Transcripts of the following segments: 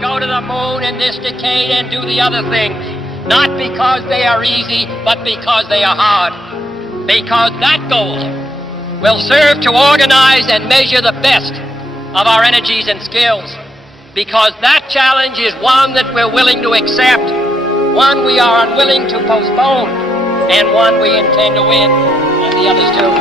go to the moon in this decade and do the other things, not because they are easy, but because they are hard. Because that goal will serve to organize and measure the best of our energies and skills. Because that challenge is one that we're willing to accept, one we are unwilling to postpone, and one we intend to win, and the others too.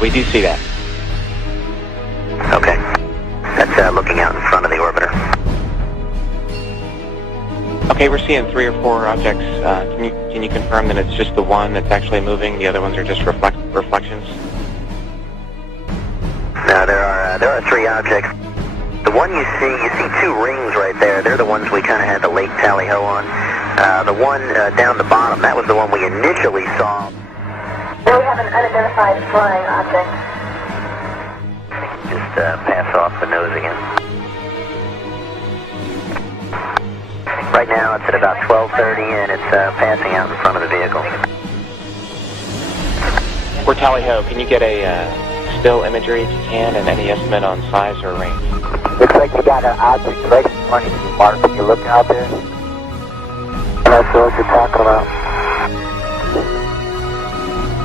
We do see that. Okay. That's looking out in front of the orbiter. Okay, we're seeing 3 or 4 objects. Can you confirm that it's just the one that's actually moving? The other ones are just reflections? No, there are 3 objects. The one you see 2 rings right there. They're the ones we kind of had the late tally-ho on. The one down the bottom, that was the one we initially saw. We have an unidentified flying object. Just pass off the nose again. Right now it's at about 12:30 and it's passing out in front of the vehicle. We're tally-ho. Can you get a still imagery if you can and any estimate on size or range? like you got an object right in front of you, Mark. Can you look out there? I'm not sure what you're talking about.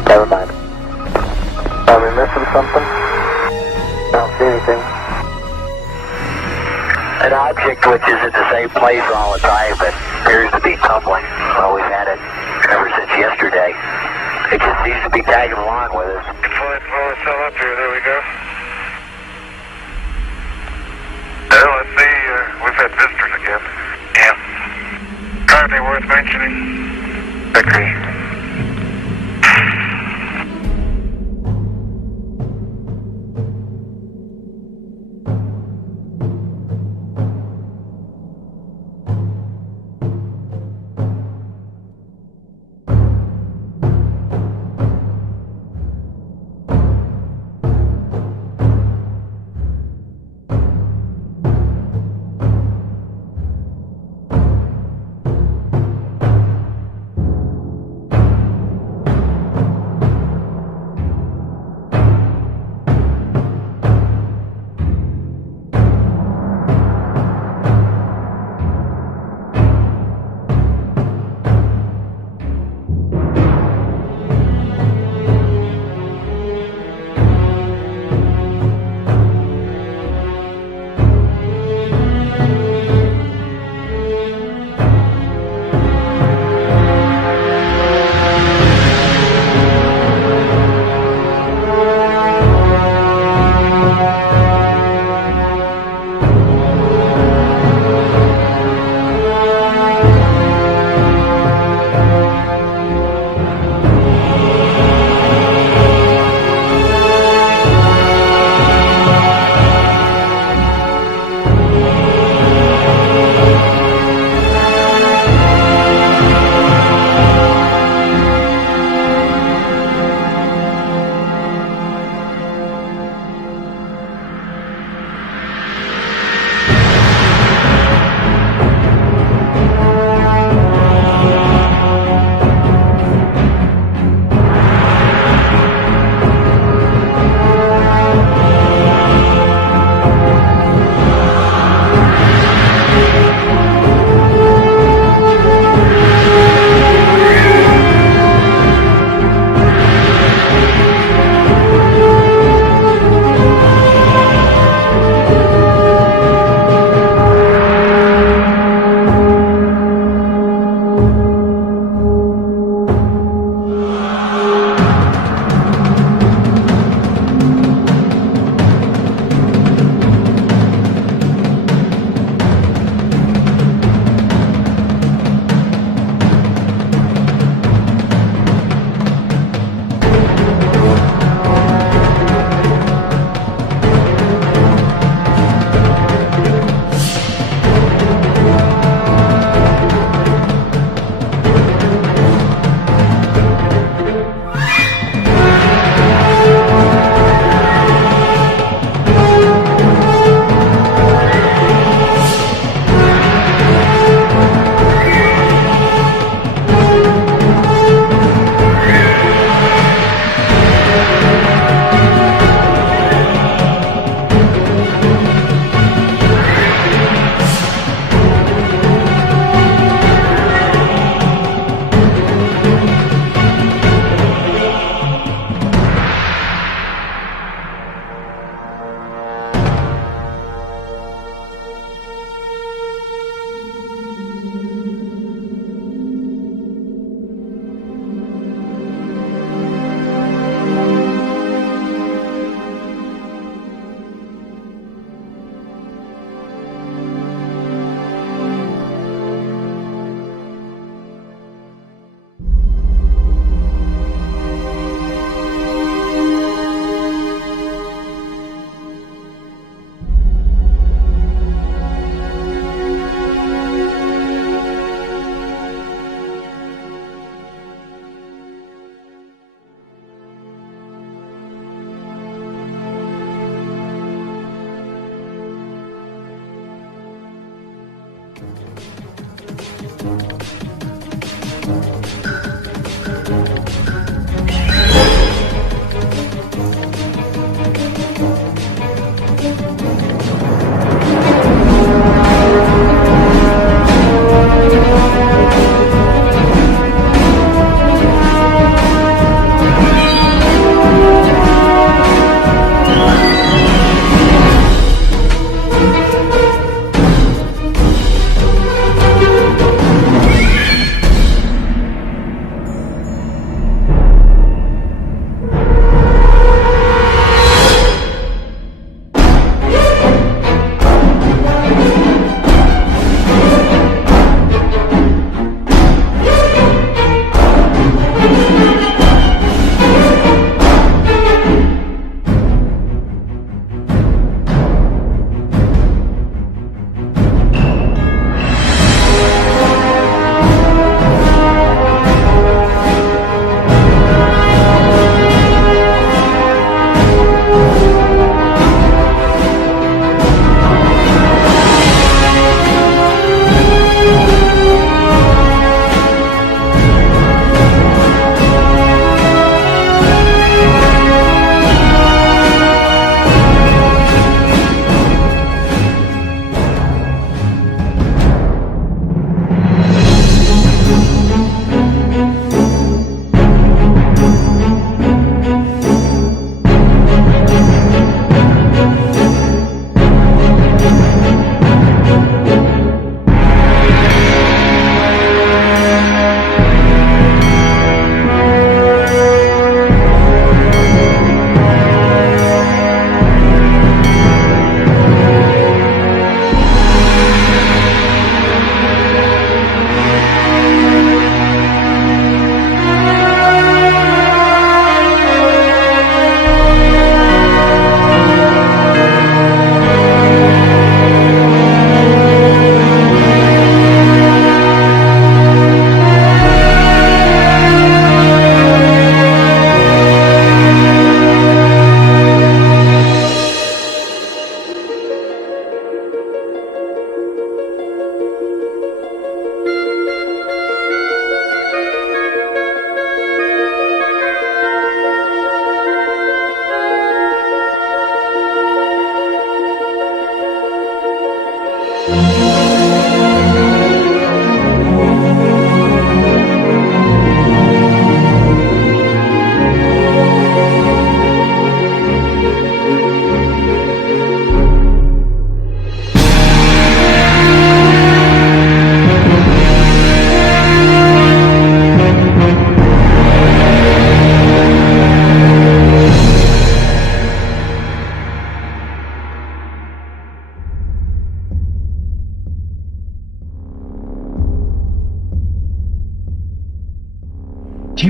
Never mind. Are we missing something? I don't see anything. An object which is at the same place all the time but appears to be tumbling. Well, we've had it ever since yesterday. It just seems to be tagging along with us. Flight flow is still up here, there we go. Well, let's see, we've had visitors again. Yeah. Hardly worth mentioning. Agree.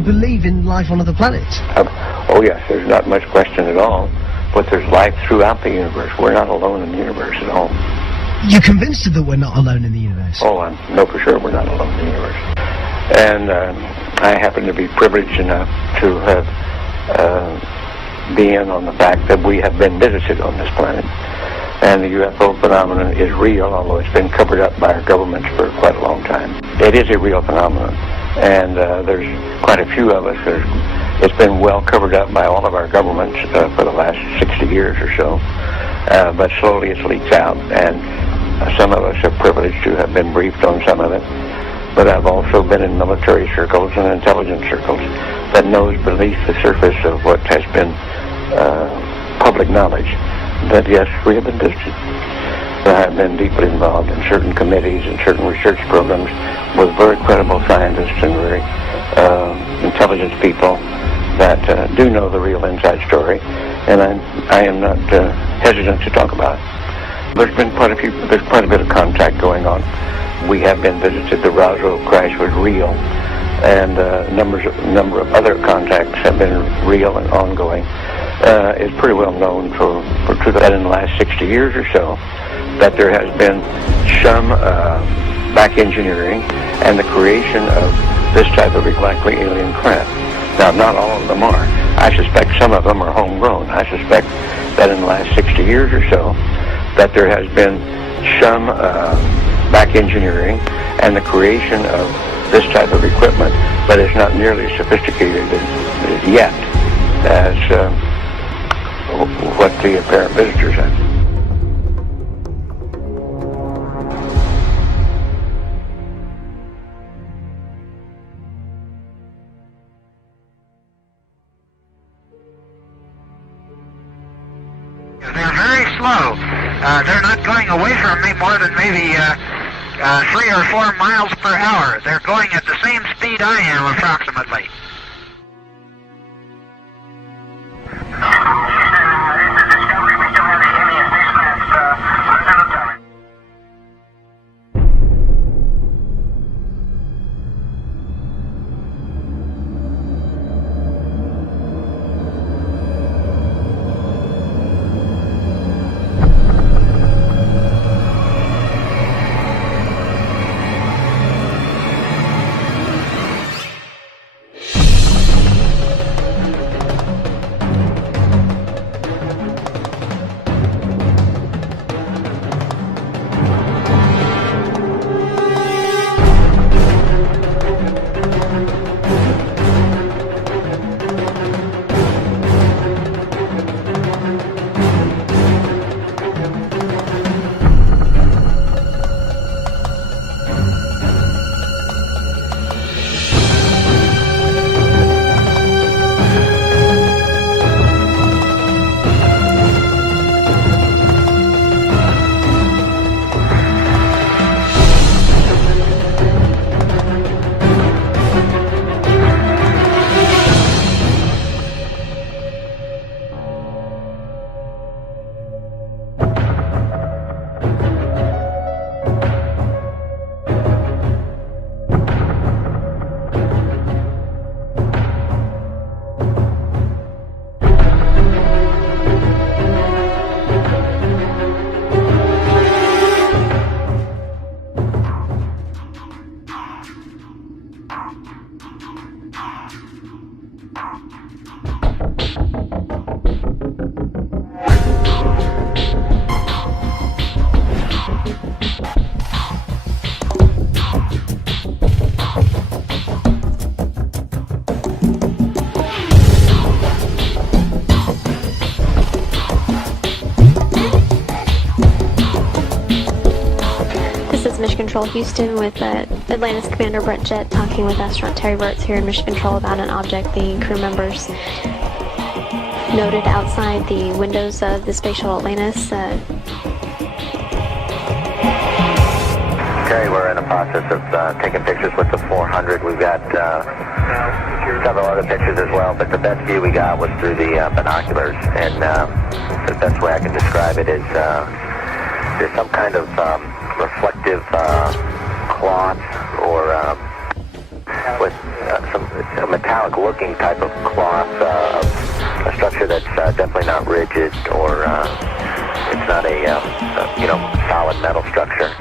believe in life on other planets? Oh yes, there's not much question at all. But there's life throughout the universe. We're not alone in the universe at all. You're convinced that we're not alone in the universe? Oh, I know for sure we're not alone in the universe. And I happen to be privileged enough to have been on the fact that we have been visited on this planet. And the UFO phenomenon is real, although it's been covered up by our governments for quite a long time. It is a real phenomenon. And there's quite a few of us it's been well covered up by all of our governments for the last 60 years or so. But slowly it leaks out, and some of us are privileged to have been briefed on some of it. But I've also been in military circles and intelligence circles that knows beneath the surface of what has been public knowledge that, yes, we have been visited. I have been deeply involved in certain committees and certain research programs with very credible scientists and very intelligent people that do know the real inside story, and I am not hesitant to talk about it. There's quite a bit of contact going on. We have been visited. The Roswell crash was real, and a number of other contacts have been real and ongoing. It's pretty well known that in the last 60 years or so that there has been some back engineering and the creation of this type of likely alien craft. Now, not all of them are. I suspect some of them are homegrown. I suspect that in the last 60 years or so that there has been some back engineering and the creation of this type of equipment, but it's not nearly as sophisticated yet as what the apparent visitors have. They're very slow. They're not going away from me more than maybe 3 or 4 miles per hour. They're going at the same speed I am, approximately. Mission Control Houston with Atlantis Commander Brett Jett talking with astronaut Terry Wirtz here in Mission Control about an object the crew members noted outside the windows of the space shuttle Atlantis. Terry, we're in the process of taking pictures with the 400. We've got several other pictures as well, but the best view we got was through the binoculars, and the best way I can describe it is there's some kind of reflective cloth or with some it's a metallic-looking type of cloth, a structure that's definitely not rigid, or it's not a solid metal structure.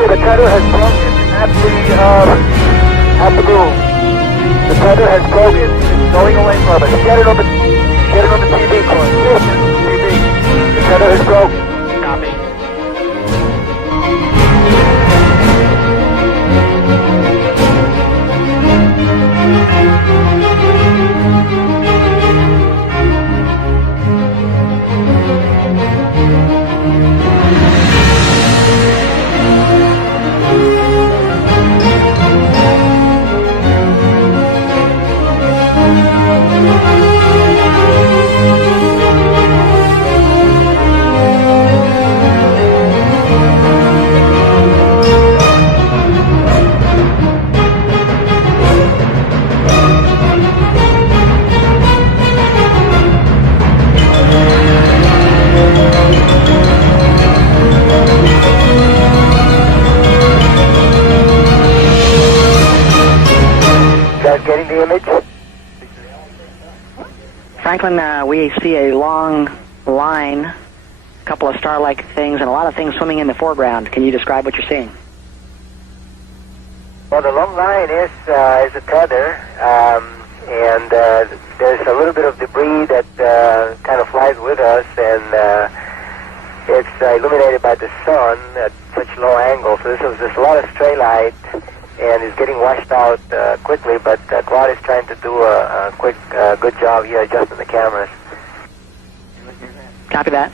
The tether has broken at the boom. The tether has broken. It's going away from us. Get it on the TV, Corey. TV. The tether has broken. Copy. Getting the image? Franklin, we see a long line, a couple of star-like things, and a lot of things swimming in the foreground. Can you describe what you're seeing? Well, the long line is a tether, and there's a little bit of debris that kind of flies with us, and it's illuminated by the sun at such low angle. So there's a lot of stray light, and it's getting washed out quickly, but Claude is trying to do a quick, good job here adjusting the cameras. Copy that.